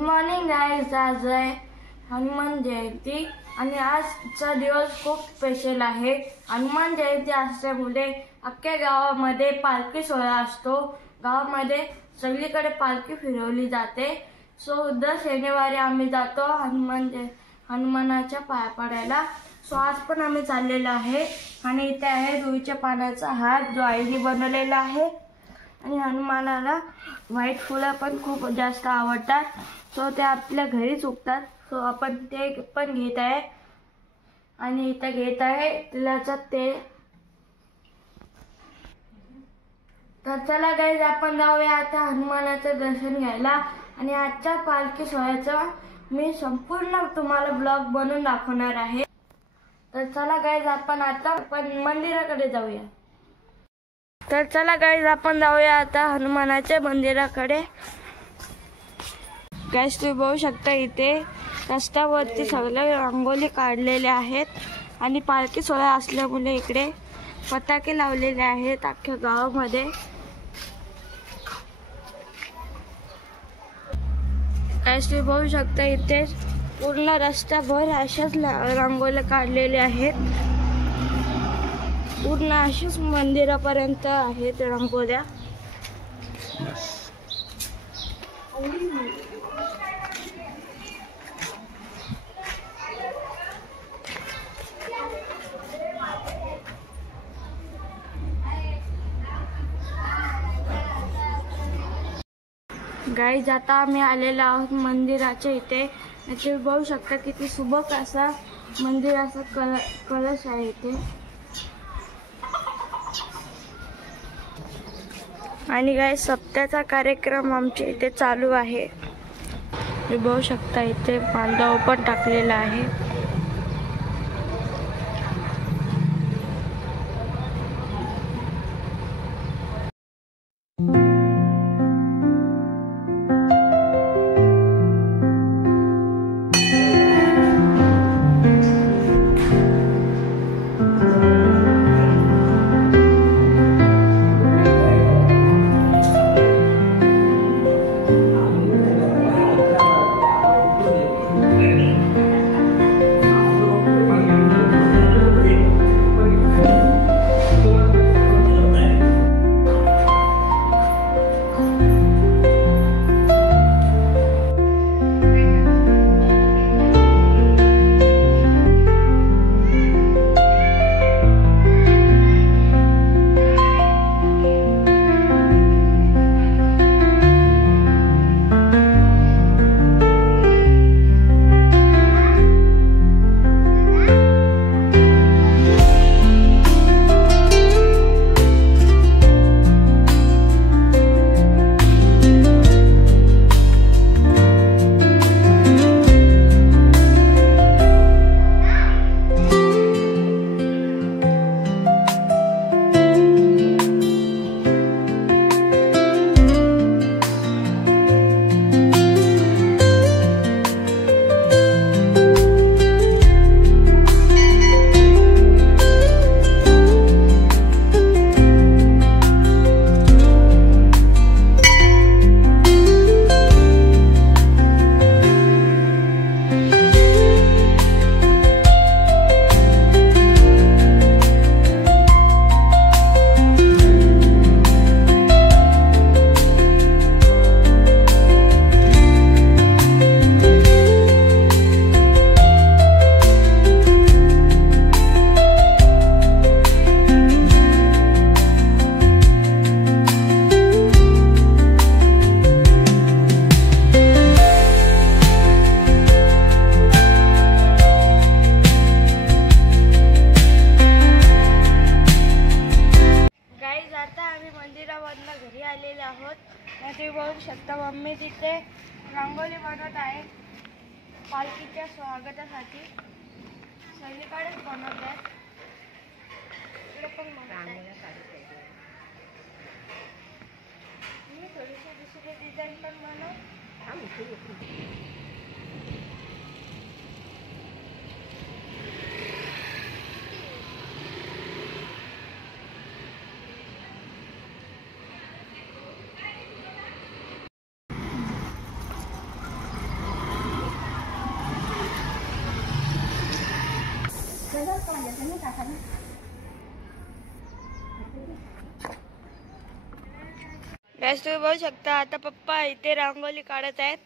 Morning guys. आज आहे हनुमान जयंती आणि आजचा दिवस खूप स्पेशल आहे. हनुमान जयंती असल्यामुळे अख्ख्या गावामध्ये पालखी सोहळा असतो. गावामध्ये सगळीकडे पालखी फिरवली जाते. सो दर शनिवारी आम्ही जातो हनुमानाच्या पाया पडायला. सो आज पण आम्ही चाललेलो आहे आणि इथे आहे रुईच्या पानाचा हार जो आईने बनवलेला आहे. आणि हनुमानाला व्हाईट फुलं पण खूप जास्त आवडतात. सो ते आपल्या घरीच उगतात. सो आपण ते पण घेत आहे आणि इथे घेत आहे तिळाचं तेल. तर चला गाईज आपण जाऊया आता हनुमानाचं दर्शन घ्यायला. आणि आजच्या पालखी सोहळ्याचा मी संपूर्ण तुम्हाला ब्लॉग बनवून दाखवणार आहे. तर चला गाईज आपण आता मंदिराकडे जाऊया. तर चला गाईज आपण जाऊया आता हनुमानाच्या मंदिराकडे. गाईज तुम्ही बघू शकता इथे रस्त्यावरती सगळे रांगोली काढलेले आहेत आणि पालखी सोहळा असल्यामुळे इकडे पताके लावलेले आहेत अख्ख्या गावामध्ये. गाईज तुम्ही बघू शकता इथे पूर्ण रस्त्याभर अशाच रांगोल्या काढलेल्या आहेत. पूर्ण अशाच मंदिरापर्यंत आहेत रांगोल्या. गाईज आता आम्ही आलेलो आहोत मंदिराच्या इथे. तुम्ही बघू शकता किती सुबक असा मंदिराचा कलश आहे इथे. आणि गाईज सप्त्याचा कार्यक्रम आमच्या इथे चालू आहे. तुम्ही बघू शकता इथे बांधव पण टाकलेला आहे. मंदिरावरनं घरी आलेले आहोत. तुम्ही बघू शकता मम्मी तिथे रांगोळी बनवत आहे पालखीच्या स्वागतासाठी. सगळीकडेच बनवत आहेत. इकडे पण मी थोडीशी दुसरी डिझाईन पण बनव. गाइस तुम्ही बघू शकता आता पप्पा इथे रांगोळी काढत आहेत.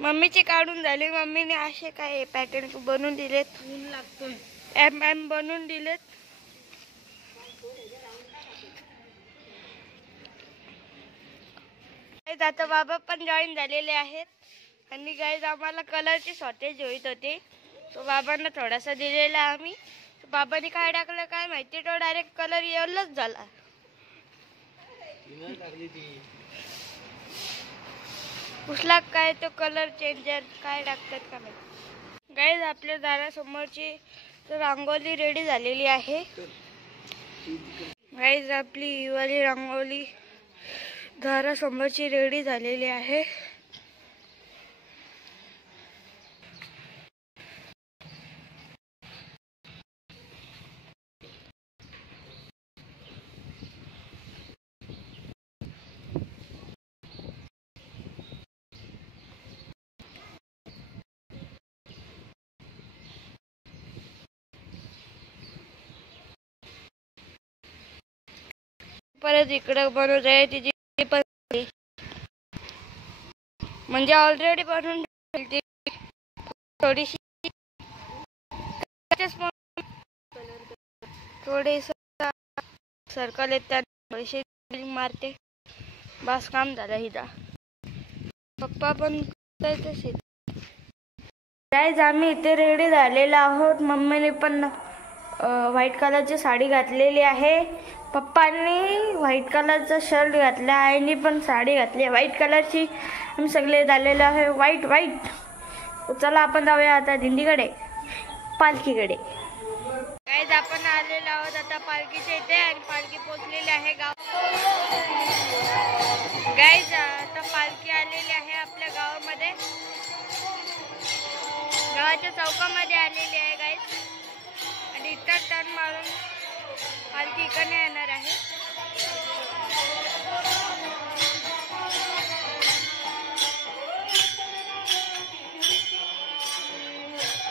मम्मीचे काढून झाले. मम्मीने असे काय पॅटर्न बनवून दिलेत. ऊन लागतोय एम बनवून दिलेत. आता बाबा पण जॉईन झालेले आहेत. आणि गाइस आम्हाला कलरची शॉर्टेज होत होती, तो बाबांना थोडासा दिलेला आम्ही. बाबांनी काय टाकलं काय माहिती, तो डायरेक्ट कलर येलोच झाला. कुठला काय तो कलर चेंजर काय टाकतात का माहिती. गाइस आपल्या दारासमोरची रांगोळी रेडी झालेली आहे. गाइस आपली ही वाली रांगोळी दारासमोरची रेडी झालेली आहे. परत इकडं बनवत आहे तिची पण, म्हणजे ऑलरेडी बनवून थोडीशी थोडेस सर्कल येतात, थोडीशी मारते, बस काम झालं. हिदा पप्पा पण गाइस आम्ही इथे रेडी झालेलो आहोत. मम्मीने पण व्हाईट कलरची साडी घातलेली आहे. पप्पांनी व्हाईट कलरचा शर्ट घातला, आईने पण साडी घातली व्हाईट कलरची. आम्ही सगळे झालेलो आहे व्हाईट. चला आपण जाऊया आता दिंडीकडे, पालखीकडे. गाइस आपण आलेलो आहोत आता पालखीच्या इथे आणि पालखी पोहोचलेली आहे गाव. गाइस आता पालखी आलेली आहे आपल्या गावामध्ये, गावाच्या चौकामध्ये आलेली आहे गाइस. आणि इतर टर्न मारून पालखी इकडे येणार आहे.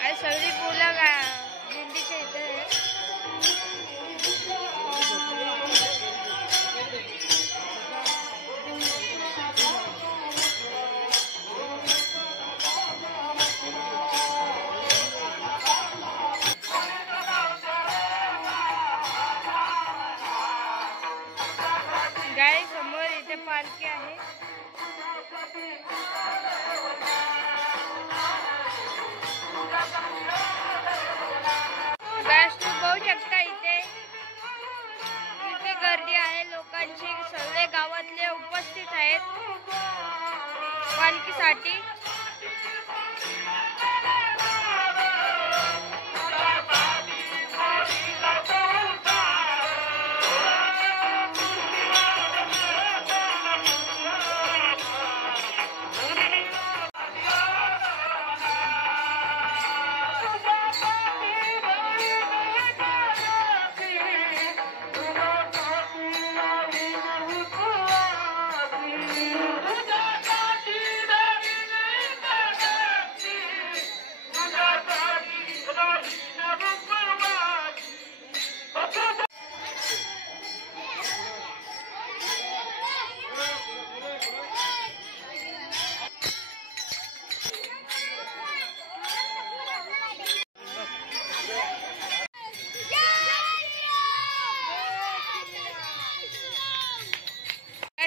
आणि सगळी फुलं दिंडीच्या इथे गाइस समोर इथे पालखी आहे. गाइस तुम्ही बघू शकता इथे गर्दी आहे लोकांची. सगळे गावातले उपस्थित आहेत पालखीसाठी.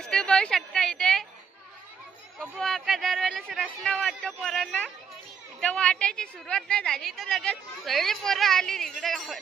तुम्ही बघू शकता इथे कपू आका दरवेळेस रस्ता वाटतो पोरांना. इथं वाटायची सुरुवात नाही झाली तर लगेच सगळी पोरं आली तिकडे गावात.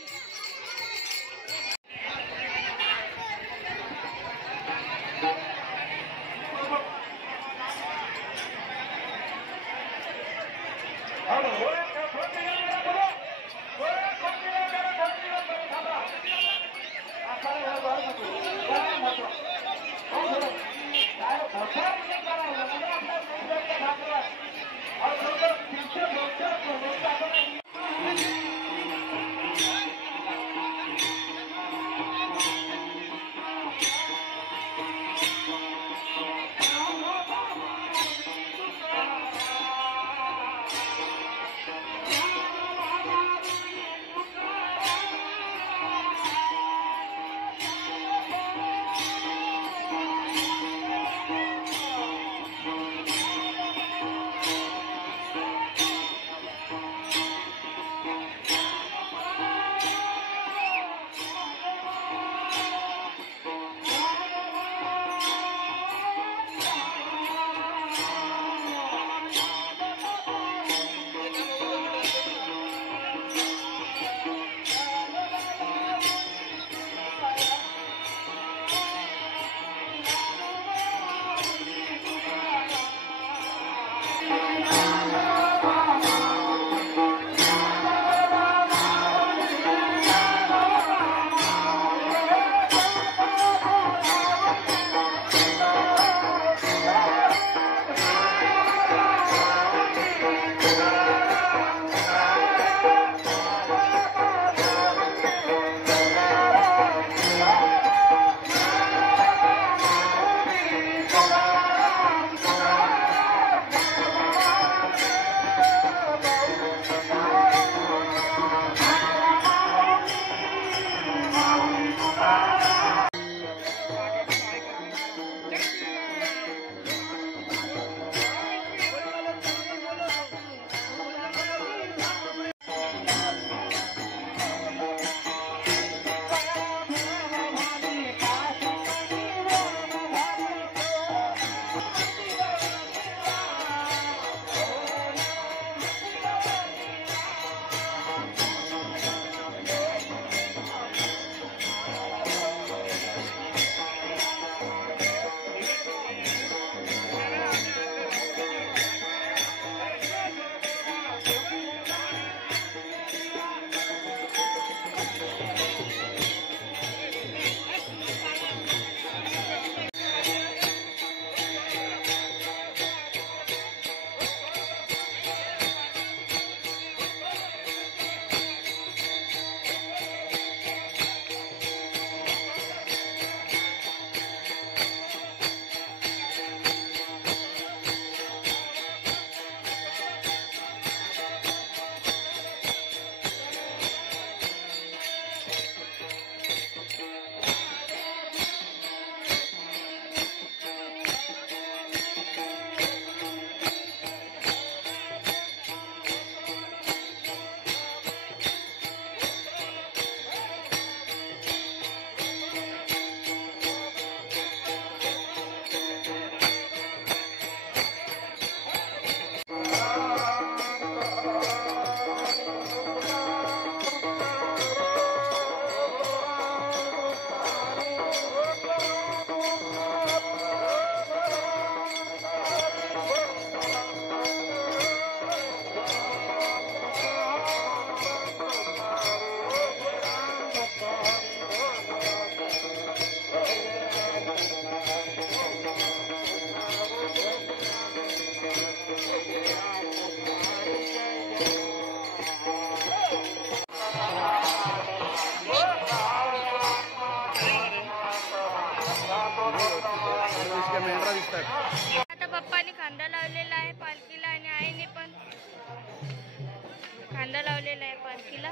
पालखीला.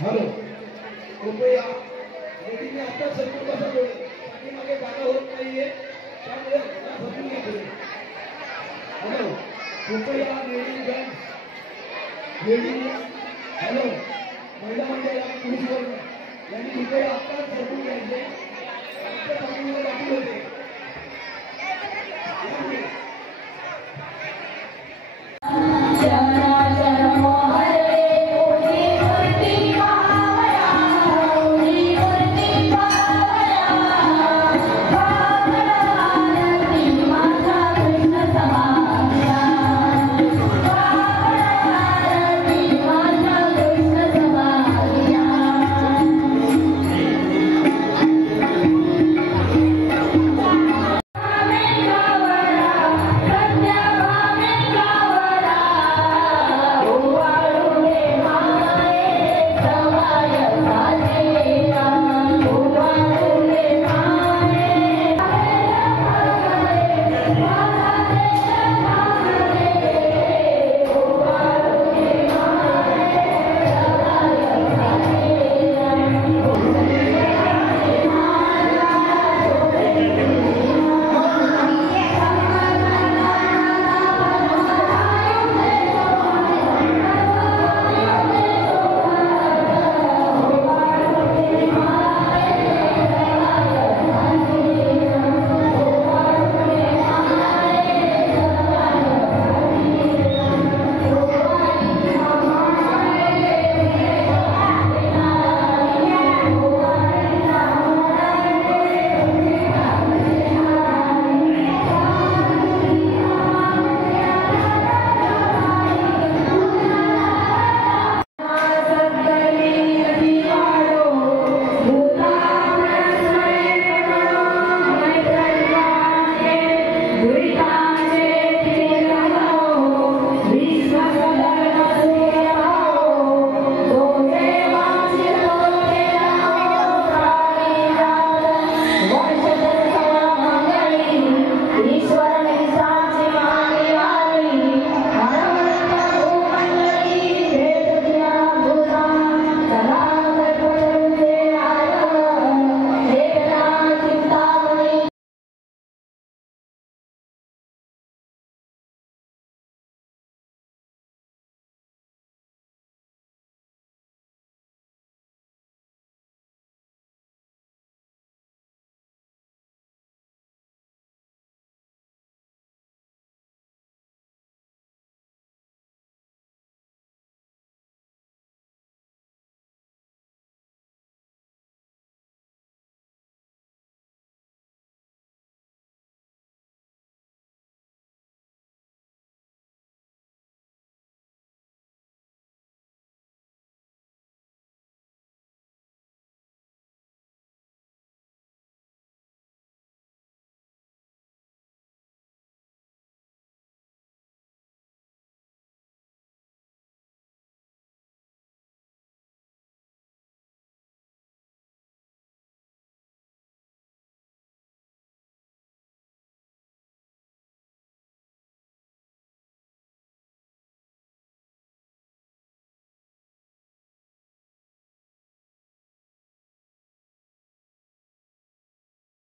हॅलो कृपया लेडीने आता समोर बसा थोडे पाठीमागे जागा होत नाहीये त्यामुळे समजून घ्या थोडे. हॅलो कृपया लेडीज हॅलो महिला मंडळ पुरुष वर्ग यांनी कृपया आता समजून घ्यायचे आमच्या पाठीमागे बाकी होते.